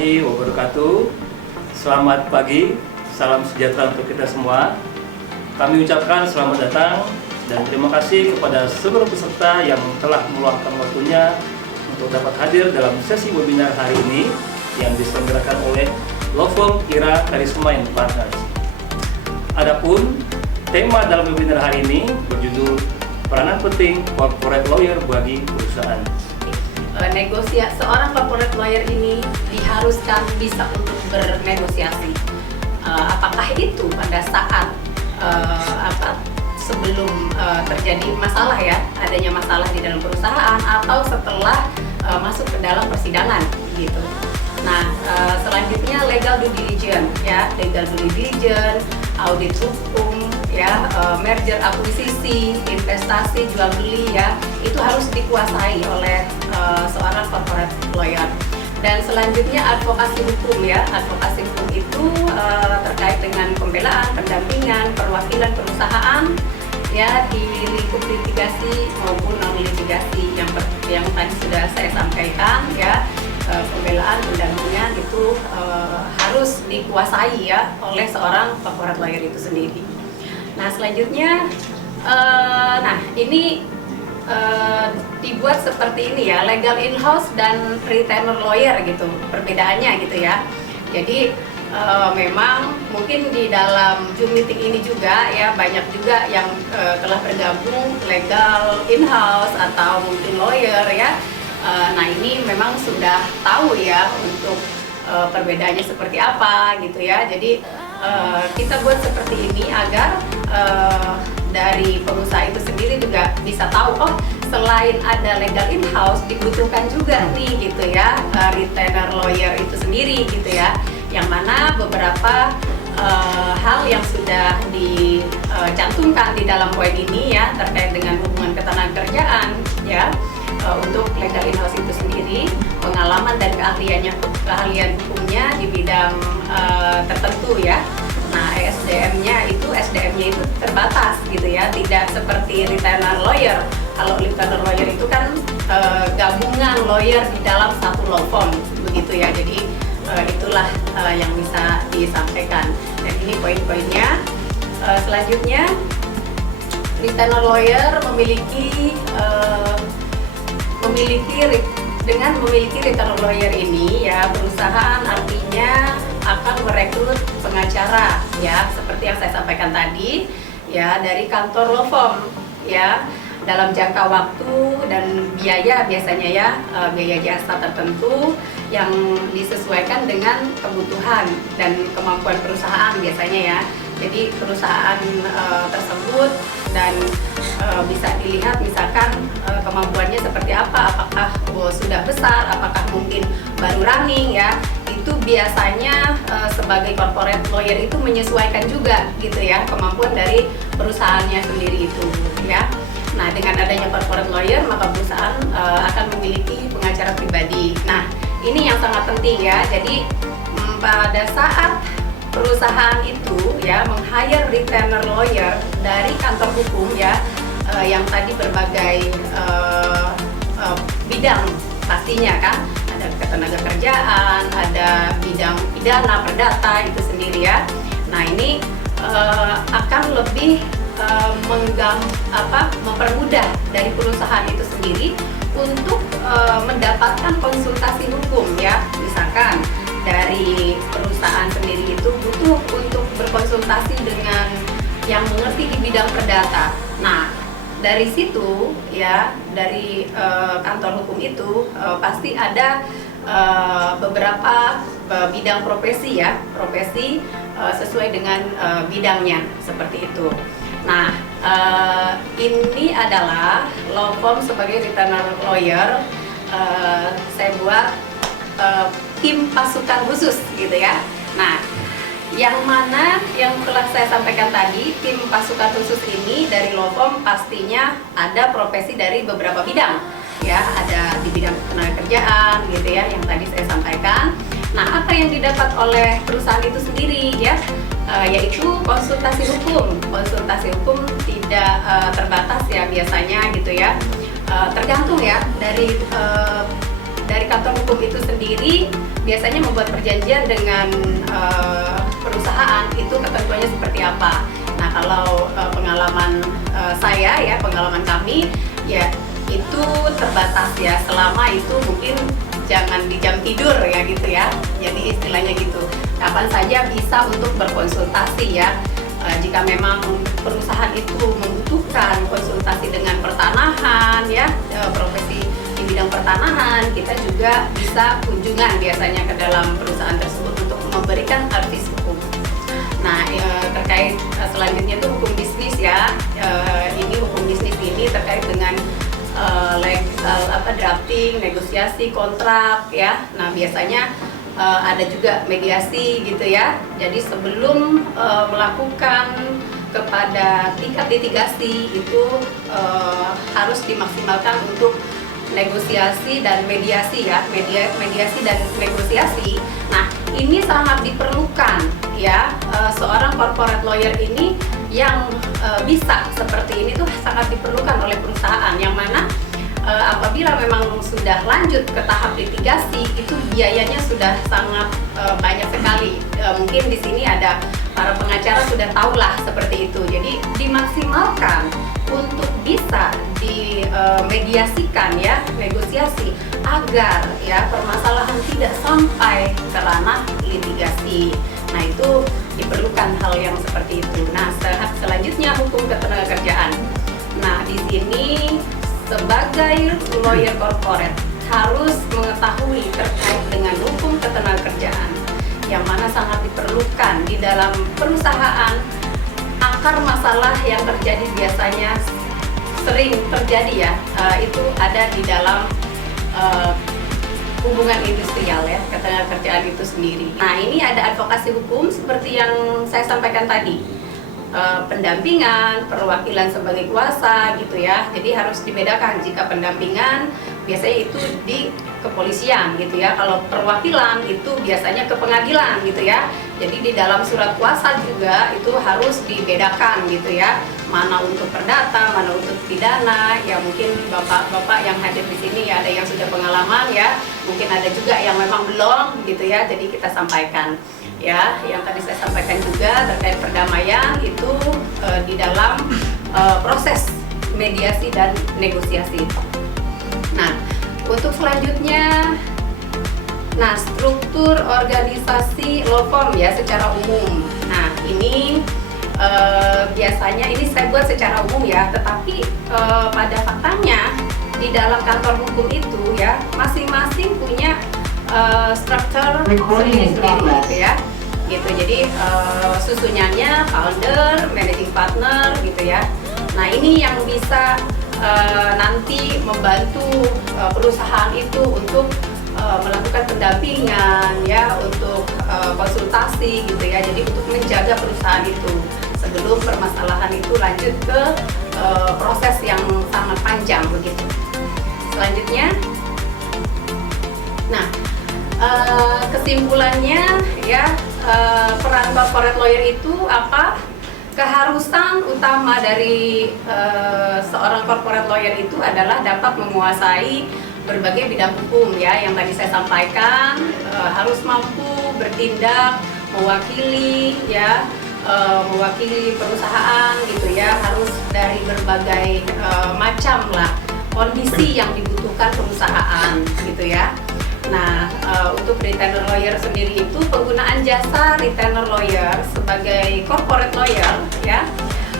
warahmatullahi wabarakatuh. Selamat pagi, salam sejahtera untuk kita semua. Kami ucapkan selamat datang dan terima kasih kepada seluruh peserta yang telah meluangkan waktunya untuk dapat hadir dalam sesi webinar hari ini yang diselenggarakan oleh Law Firm IRA Karisma & Partners. Adapun tema dalam webinar hari ini berjudul Peranan Penting Corporate Lawyer bagi Perusahaan. Seorang corporate lawyer ini diharuskan bisa untuk bernegosiasi. Apakah itu pada saat sebelum terjadi masalah ya, adanya masalah di dalam perusahaan atau setelah masuk ke dalam persidangan gitu. Nah, selanjutnya legal due diligence ya, legal due diligence, audit hukum ya, merger akuisisi, investasi jual beli ya, itu harus dikuasai oleh seorang corporate lawyer. Dan selanjutnya advokasi hukum ya, advokasi hukum itu terkait dengan pembelaan, pendampingan, perwakilan perusahaan ya di lingkup litigasi maupun non litigasi yang tadi sudah saya sampaikan ya. Pembelaan, pendampingan itu harus dikuasai ya oleh seorang corporate lawyer itu sendiri. Nah selanjutnya, ini dibuat seperti ini ya, legal in-house dan retainer lawyer gitu, perbedaannya gitu ya. Jadi memang mungkin di dalam Zoom meeting ini juga ya banyak juga yang telah bergabung legal in-house atau mungkin lawyer ya. Nah ini memang sudah tahu ya untuk perbedaannya seperti apa gitu ya. Jadi kita buat seperti ini agar dari pengusaha itu sendiri juga bisa tahu, oh selain ada legal in-house dibutuhkan juga nih gitu ya retainer lawyer itu sendiri gitu ya, yang mana beberapa hal yang sudah dicantumkan di dalam poin ini ya terkait dengan hubungan ketenagakerjaan ya. Untuk legal in-house itu sendiri, pengalaman dan keahlian hukumnya di bidang tertentu ya. Nah, SDM-nya itu terbatas gitu ya, tidak seperti retainer lawyer. Kalau retainer lawyer itu kan gabungan lawyer di dalam satu law firm begitu ya. Jadi itulah yang bisa disampaikan. Dan ini poin-poinnya. Selanjutnya, retainer lawyer dengan memiliki retainer lawyer ini ya, perusahaan artinya akan merekrut pengacara ya, seperti yang saya sampaikan tadi ya, dari kantor law firm ya, dalam jangka waktu dan biaya biasanya ya, biaya jasa tertentu yang disesuaikan dengan kebutuhan dan kemampuan perusahaan biasanya ya. Jadi perusahaan tersebut dan bisa dilihat misalkan kemampuannya seperti apa, apakah sudah besar, apakah mungkin baru running ya, itu biasanya sebagai corporate lawyer itu menyesuaikan juga gitu ya kemampuan dari perusahaannya sendiri itu ya. Nah dengan adanya corporate lawyer maka perusahaan akan memiliki pengacara pribadi. Nah ini yang sangat penting ya, jadi pada saat perusahaan itu ya meng-hire retainer lawyer dari kantor hukum ya, yang tadi berbagai bidang pastinya kan, ada ketenagakerjaan, ada bidang pidana, perdata itu sendiri ya. Nah ini akan lebih mempermudah dari perusahaan itu sendiri untuk mendapatkan konsultasi hukum ya. Misalkan dari perusahaan sendiri itu butuh untuk berkonsultasi dengan yang mengerti di bidang perdata. Nah, dari situ ya, dari kantor hukum itu pasti ada beberapa bidang profesi ya, profesi sesuai dengan bidangnya seperti itu. Nah, ini adalah law firm sebagai retainer lawyer. Saya buat tim pasukan khusus gitu ya. Nah, yang mana yang telah saya sampaikan tadi, tim pasukan khusus ini dari law firm pastinya ada profesi dari beberapa bidang ya, ada di bidang ketenagakerjaan gitu ya yang tadi saya sampaikan. Nah, apa yang didapat oleh perusahaan itu sendiri ya, yaitu konsultasi hukum. Konsultasi hukum tidak terbatas ya biasanya gitu ya, tergantung ya dari kantor hukum itu sendiri biasanya membuat perjanjian dengan perusahaan itu ketentuannya seperti apa. Nah, kalau pengalaman saya ya, pengalaman kami ya itu terbatas ya, selama itu mungkin jangan di jam tidur ya gitu ya. Jadi istilahnya gitu. Kapan saja bisa untuk berkonsultasi ya. Jika memang perusahaan itu membutuhkan konsultasi dengan pertanahan ya, profesi di bidang pertanahan, kita juga bisa kunjungan biasanya ke dalam perusahaan tersebut untuk memberikan advies hukum. Nah, terkait selanjutnya itu hukum bisnis ya. Ini hukum bisnis ini terkait dengan drafting, negosiasi, kontrak ya. Nah, biasanya ada juga mediasi gitu ya. Jadi sebelum melakukan kepada tingkat litigasi itu harus dimaksimalkan untuk negosiasi dan mediasi ya, mediasi dan negosiasi. Nah, ini sangat diperlukan ya, seorang corporate lawyer ini yang bisa seperti ini tuh sangat diperlukan oleh perusahaan, yang mana apabila memang sudah lanjut ke tahap litigasi itu biayanya sudah sangat banyak sekali. Mungkin di sini ada para pengacara sudah tahulah seperti itu. Jadi dimaksimalkan untuk bisa dimediasikan ya, negosiasi agar ya permasalahan tidak sampai ke ranah litigasi. Nah, itu diperlukan hal yang seperti itu. Nah, selanjutnya hukum ketenagakerjaan. Nah, di sini sebagai lawyer corporate harus mengetahui terkait dengan hukum ketenagakerjaan yang mana sangat diperlukan di dalam perusahaan. Akar masalah yang terjadi biasanya sering terjadi ya, itu ada di dalam hubungan industrial ya, ketenagakerjaan itu sendiri. Nah, ini ada advokasi hukum seperti yang saya sampaikan tadi. Pendampingan, perwakilan sebagai kuasa gitu ya. Jadi harus dibedakan, jika pendampingan biasanya itu di kepolisian gitu ya. Kalau perwakilan itu biasanya ke pengadilan gitu ya. Jadi di dalam surat kuasa juga itu harus dibedakan gitu ya. Mana untuk perdata, mana untuk pidana. Ya mungkin bapak-bapak yang hadir di sini ya, ada yang sudah pengalaman ya. Mungkin ada juga yang memang belum gitu ya. Jadi kita sampaikan. Ya, yang tadi saya sampaikan juga terkait perdamaian itu di dalam proses mediasi dan negosiasi. Nah, untuk selanjutnya, nah struktur organisasi law firm ya secara umum. Nah, ini biasanya ini saya buat secara umum ya, tetapi pada faktanya di dalam kantor hukum itu ya masing-masing punya struktur sendiri-sendiri gitu ya. Gitu. Jadi susunannya founder, managing partner gitu ya. Nah, ini yang bisa nanti membantu perusahaan itu untuk melakukan pendampingan ya, untuk konsultasi gitu ya. Jadi untuk menjaga perusahaan itu sebelum permasalahan itu lanjut ke proses yang sangat panjang begitu. Selanjutnya, nah kesimpulannya ya, peran corporate lawyer itu apa? Keharusan utama dari seorang corporate lawyer itu adalah dapat menguasai berbagai bidang hukum ya, yang tadi saya sampaikan. Harus mampu bertindak mewakili ya, mewakili perusahaan gitu ya, harus dari berbagai macam lah kondisi yang dibutuhkan perusahaan gitu ya. Nah, untuk retainer lawyer sendiri itu penggunaan jasa retainer lawyer sebagai corporate lawyer ya,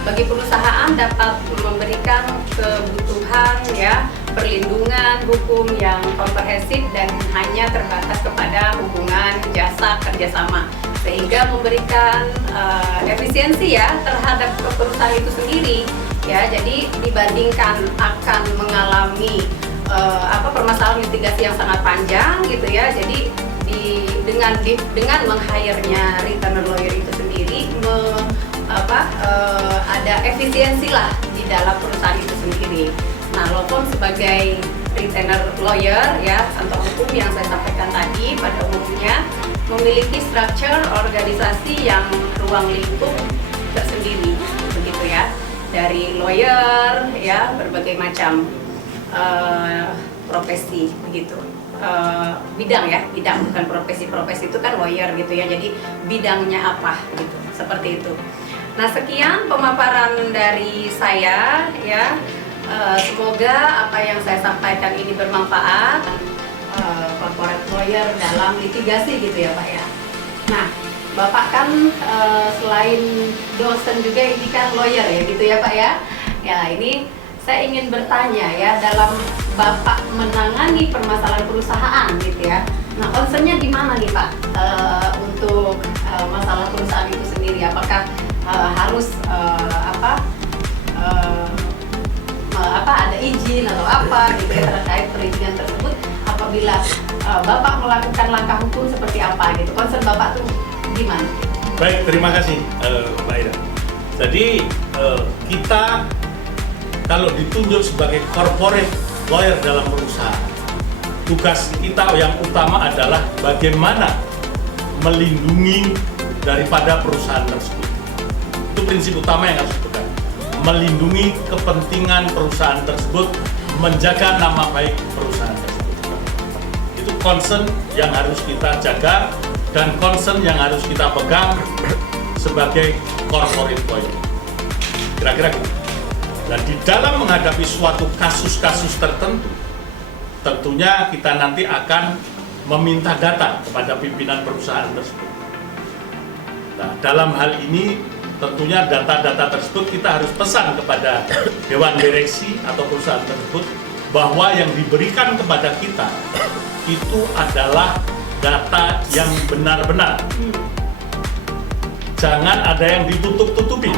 bagi perusahaan dapat memberikan kebutuhan ya, perlindungan hukum yang komprehensif dan hanya terbatas kepada hubungan jasa kerjasama, sehingga memberikan efisiensi ya terhadap perusahaan itu sendiri ya. Jadi dibandingkan akan mengalami permasalahan litigasi yang sangat panjang gitu ya. Jadi dengan meng-hire-nya retainer lawyer itu sendiri ada efisiensi lah di dalam perusahaan itu sendiri. Nah, law firm sebagai retainer lawyer ya, kantor hukum yang saya sampaikan tadi pada umumnya memiliki struktur organisasi yang ruang lingkup tersendiri begitu ya, dari lawyer ya, berbagai macam profesi begitu. bidang ya, bidang bukan profesi itu kan lawyer gitu ya, jadi bidangnya apa gitu, seperti itu. Nah, sekian pemaparan dari saya ya. Semoga apa yang saya sampaikan ini bermanfaat. Corporate lawyer dalam litigasi gitu ya Pak ya. Nah, Bapak kan selain dosen juga ini kan lawyer ya gitu ya Pak ya. Ya, ini saya ingin bertanya ya, dalam Bapak menangani permasalahan perusahaan gitu ya. Nah, concernnya di mana nih Pak untuk masalah perusahaan itu sendiri? Apakah harus ada izin atau apa gitu ya terkait perizinan tersebut? Apabila Bapak melakukan langkah hukum seperti apa gitu? Concern Bapak tuh gimana? Baik, terima kasih Mbak Ida. Jadi kita kalau ditunjuk sebagai corporate lawyer dalam perusahaan, tugas kita yang utama adalah bagaimana melindungi daripada perusahaan tersebut. Itu prinsip utama yang harus dipegang. Melindungi kepentingan perusahaan tersebut, menjaga nama baik perusahaan tersebut. Itu concern yang harus kita jaga dan concern yang harus kita pegang sebagai corporate lawyer. Kira-kira gitu. Dan di dalam menghadapi suatu kasus-kasus tertentu, tentunya kita nanti akan meminta data kepada pimpinan perusahaan tersebut. Nah, dalam hal ini tentunya data-data tersebut kita harus pesan kepada dewan direksi atau perusahaan tersebut bahwa yang diberikan kepada kita itu adalah data yang benar-benar. Jangan ada yang ditutup-tutupi.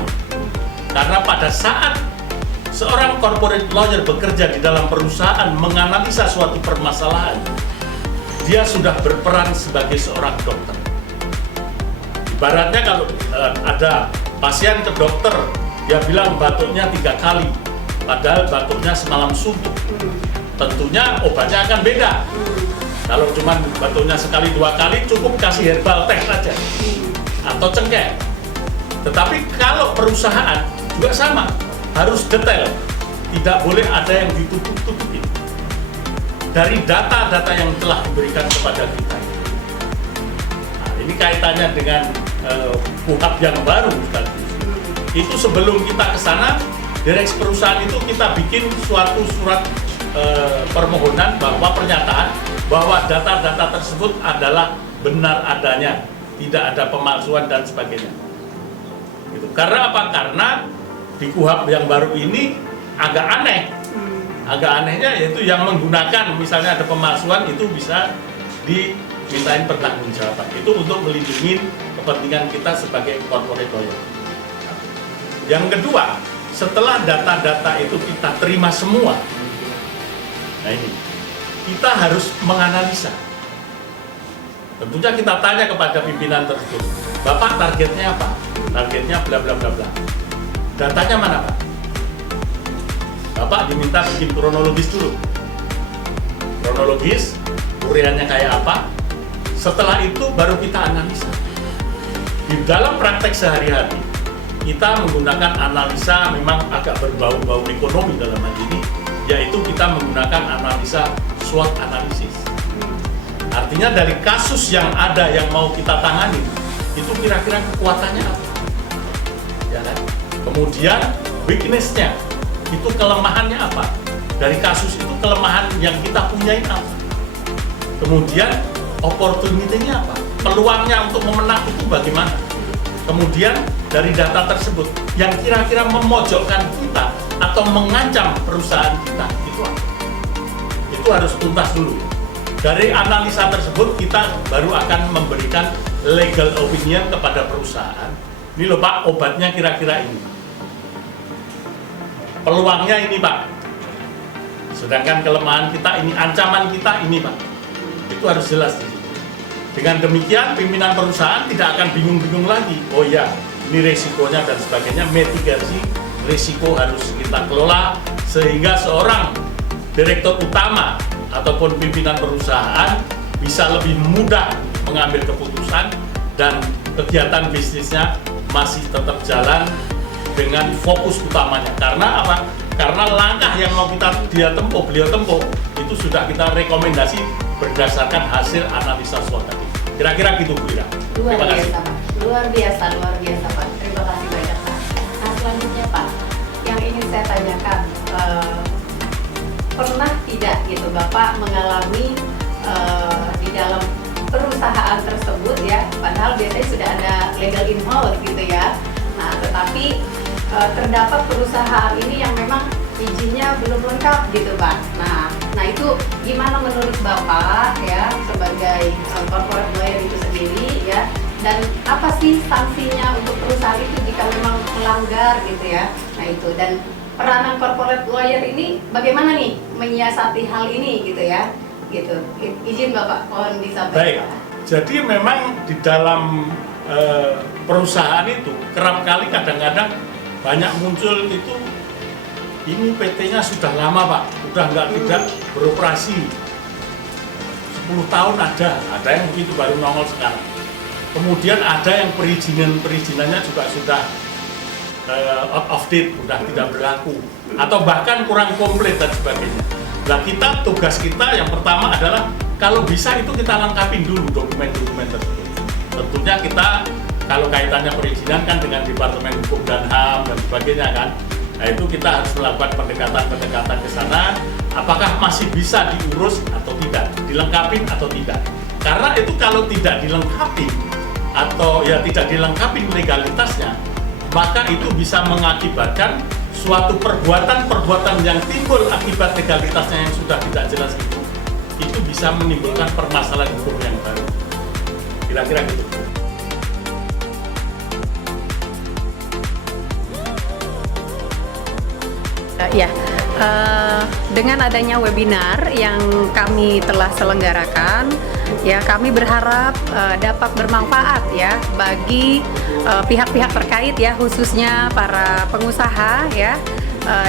Karena pada saat seorang corporate lawyer bekerja di dalam perusahaan menganalisa suatu permasalahan, dia sudah berperan sebagai seorang dokter. Ibaratnya kalau ada pasien ke dokter, dia bilang batuknya 3 kali, padahal batuknya semalam subuh. Tentunya obatnya akan beda. Kalau cuma batuknya sekali 2 kali, cukup kasih herbal teh saja atau cengkeh. Tetapi kalau perusahaan juga sama, harus detail, tidak boleh ada yang ditutup-tutupi dari data-data yang telah diberikan kepada kita. Nah, ini kaitannya dengan KUHP yang baru sekaligus. Itu sebelum kita ke sana, direksi perusahaan itu kita bikin suatu surat permohonan bahwa pernyataan bahwa data-data tersebut adalah benar adanya, tidak ada pemalsuan dan sebagainya. Gitu. Karena apa? Karena di KUHP yang baru ini agak aneh. Agak anehnya yaitu yang menggunakan misalnya ada pemalsuan itu bisa dimintain pertanggungjawaban. Itu untuk melindungi kepentingan kita sebagai corporate lawyer. Yang kedua, setelah data-data itu kita terima semua, nah ini kita harus menganalisa. Tentunya kita tanya kepada pimpinan tersebut, Bapak targetnya apa? Targetnya bla bla bla bla. Datanya mana Pak? Bapak diminta bikin kronologis dulu. Kronologis, uriannya kayak apa? Setelah itu baru kita analisa. Di dalam praktek sehari-hari, kita menggunakan analisa memang agak berbau-bau ekonomi dalam hal ini, yaitu kita menggunakan analisa SWOT analisis. Artinya dari kasus yang ada yang mau kita tangani, itu kira-kira kekuatannya apa? Ya kan? Kemudian weakness-nya, itu kelemahannya apa? Dari kasus itu kelemahan yang kita punyai apa? Kemudian opportunity-nya apa? Peluangnya untuk memenang itu bagaimana? Kemudian dari data tersebut yang kira-kira memojokkan kita atau mengancam perusahaan kita, itu apa? Itu harus tuntas dulu. Dari analisa tersebut kita baru akan memberikan legal opinion kepada perusahaan. Ini loh Pak, obatnya kira-kira ini. Peluangnya ini Pak, sedangkan kelemahan kita ini, ancaman kita ini Pak, itu harus jelas di situ. Dengan demikian pimpinan perusahaan tidak akan bingung-bingung lagi. Oh ya, ini resikonya dan sebagainya. Mitigasi risiko harus kita kelola sehingga seorang direktur utama ataupun pimpinan perusahaan bisa lebih mudah mengambil keputusan dan kegiatan bisnisnya masih tetap jalan dengan fokus utamanya. Karena apa? Karena langkah yang mau beliau tempuh itu sudah kita rekomendasi berdasarkan hasil analisa SWOT tadi. Kira-kira gitu Bu Ira. Luar biasa Pak, luar biasa Pak. Terima kasih banyak Pak. Nah selanjutnya Pak, yang ingin saya tanyakan, pernah tidak gitu Bapak mengalami di dalam perusahaan tersebut ya, padahal biasanya sudah ada legal in-house gitu ya. Nah tetapi terdapat perusahaan ini yang memang izinnya belum lengkap gitu Pak. Nah itu gimana menurut Bapak ya sebagai corporate lawyer itu sendiri ya, dan apa sih sanksinya untuk perusahaan itu jika memang melanggar gitu ya. Nah itu, dan peranan corporate lawyer ini bagaimana nih menyiasati hal ini gitu ya, gitu. Izin Bapak, mohon disampaikan. Baik, jadi memang di dalam perusahaan itu kerap kali kadang-kadang banyak muncul itu, ini PT-nya sudah lama Pak, sudah tidak beroperasi 10 tahun ada yang begitu baru nongol sekarang. Kemudian ada yang perizinannya juga sudah out of date, sudah tidak berlaku, atau bahkan kurang komplit dan sebagainya. Nah tugas kita yang pertama adalah kalau bisa itu kita lengkapin dulu dokumen-dokumen tersebut. Tentunya kita kalau kaitannya perizinan kan dengan Departemen Hukum dan HAM dan sebagainya kan. Nah itu kita harus melakukan pendekatan ke sana, apakah masih bisa diurus atau tidak, dilengkapi atau tidak. Karena itu kalau tidak dilengkapi atau ya tidak dilengkapi legalitasnya, maka itu bisa mengakibatkan suatu perbuatan yang timbul akibat legalitasnya yang sudah tidak jelas itu bisa menimbulkan permasalahan hukum yang baru. Kira-kira gitu. Ya, dengan adanya webinar yang kami telah selenggarakan, ya kami berharap dapat bermanfaat ya bagi pihak-pihak terkait ya, khususnya para pengusaha ya.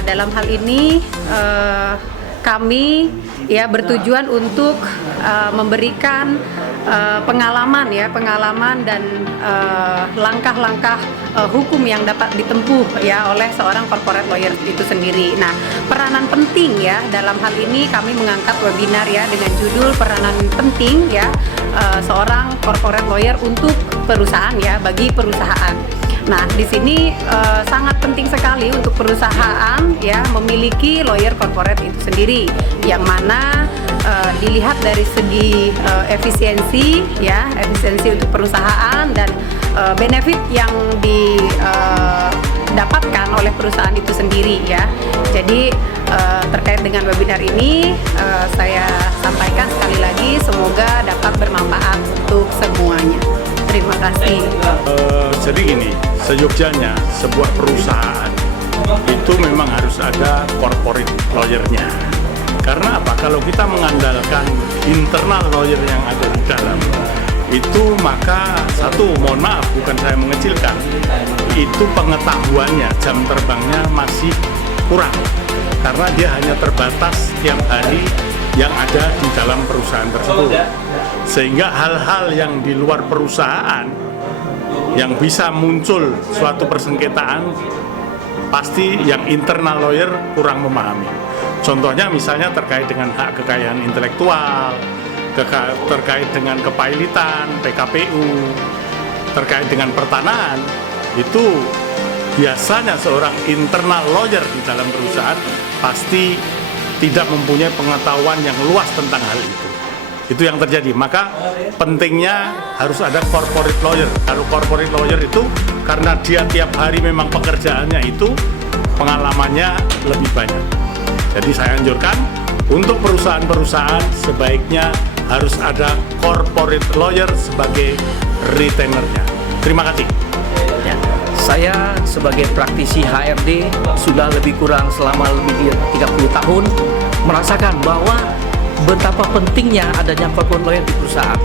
Dalam hal ini kami ya bertujuan untuk memberikan pengalaman dan langkah-langkah hukum yang dapat ditempuh ya oleh seorang corporate lawyer itu sendiri. Nah, peranan penting ya dalam hal ini kami mengangkat webinar ya dengan judul peranan penting ya seorang corporate lawyer untuk perusahaan ya, bagi perusahaan. Nah, di sini sangat penting sekali untuk perusahaan ya memiliki lawyer corporate itu sendiri, yang mana dilihat dari segi efisiensi ya, efisiensi untuk perusahaan dan benefit yang didapatkan oleh perusahaan itu sendiri ya. Jadi terkait dengan webinar ini saya sampaikan sekali lagi, semoga dapat bermanfaat untuk semuanya. Terima kasih. Jadi gini, seyogyanya sebuah perusahaan itu memang harus ada corporate lawyer-nya. Karena apa? Kalau kita mengandalkan internal lawyer yang ada di dalam itu, maka satu, mohon maaf, bukan saya mengecilkan, itu pengetahuannya, jam terbangnya masih kurang. Karena dia hanya terbatas tiap hari yang ada di dalam perusahaan tersebut. Sehingga hal-hal yang di luar perusahaan yang bisa muncul suatu persengketaan, pasti yang internal lawyer kurang memahami. Contohnya misalnya terkait dengan hak kekayaan intelektual, terkait dengan kepailitan, PKPU, terkait dengan pertanahan, itu biasanya seorang internal lawyer di dalam perusahaan pasti tidak mempunyai pengetahuan yang luas tentang hal itu. Itu yang terjadi. Maka pentingnya harus ada corporate lawyer. Kalau corporate lawyer itu karena dia tiap hari memang pekerjaannya itu, pengalamannya lebih banyak. Jadi saya anjurkan untuk perusahaan-perusahaan sebaiknya harus ada corporate lawyer sebagai retainernya. Terima kasih. Ya, saya sebagai praktisi HRD sudah lebih kurang selama lebih dari 30 tahun merasakan bahwa betapa pentingnya adanya corporate lawyer di perusahaan.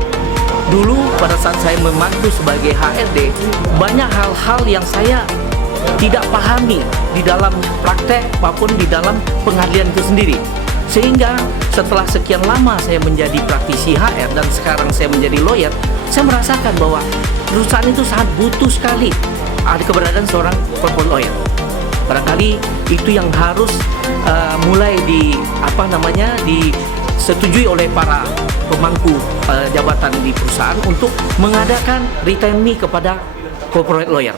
Dulu pada saat saya membantu sebagai HRD, banyak hal-hal yang saya tidak pahami di dalam praktek maupun di dalam pengadilan itu sendiri. Sehingga setelah sekian lama saya menjadi praktisi HR dan sekarang saya menjadi lawyer, saya merasakan bahwa perusahaan itu sangat butuh sekali ada keberadaan seorang corporate lawyer. Barangkali itu yang harus mulai disetujui oleh para pemangku jabatan di perusahaan untuk mengadakan retain me kepada corporate lawyer.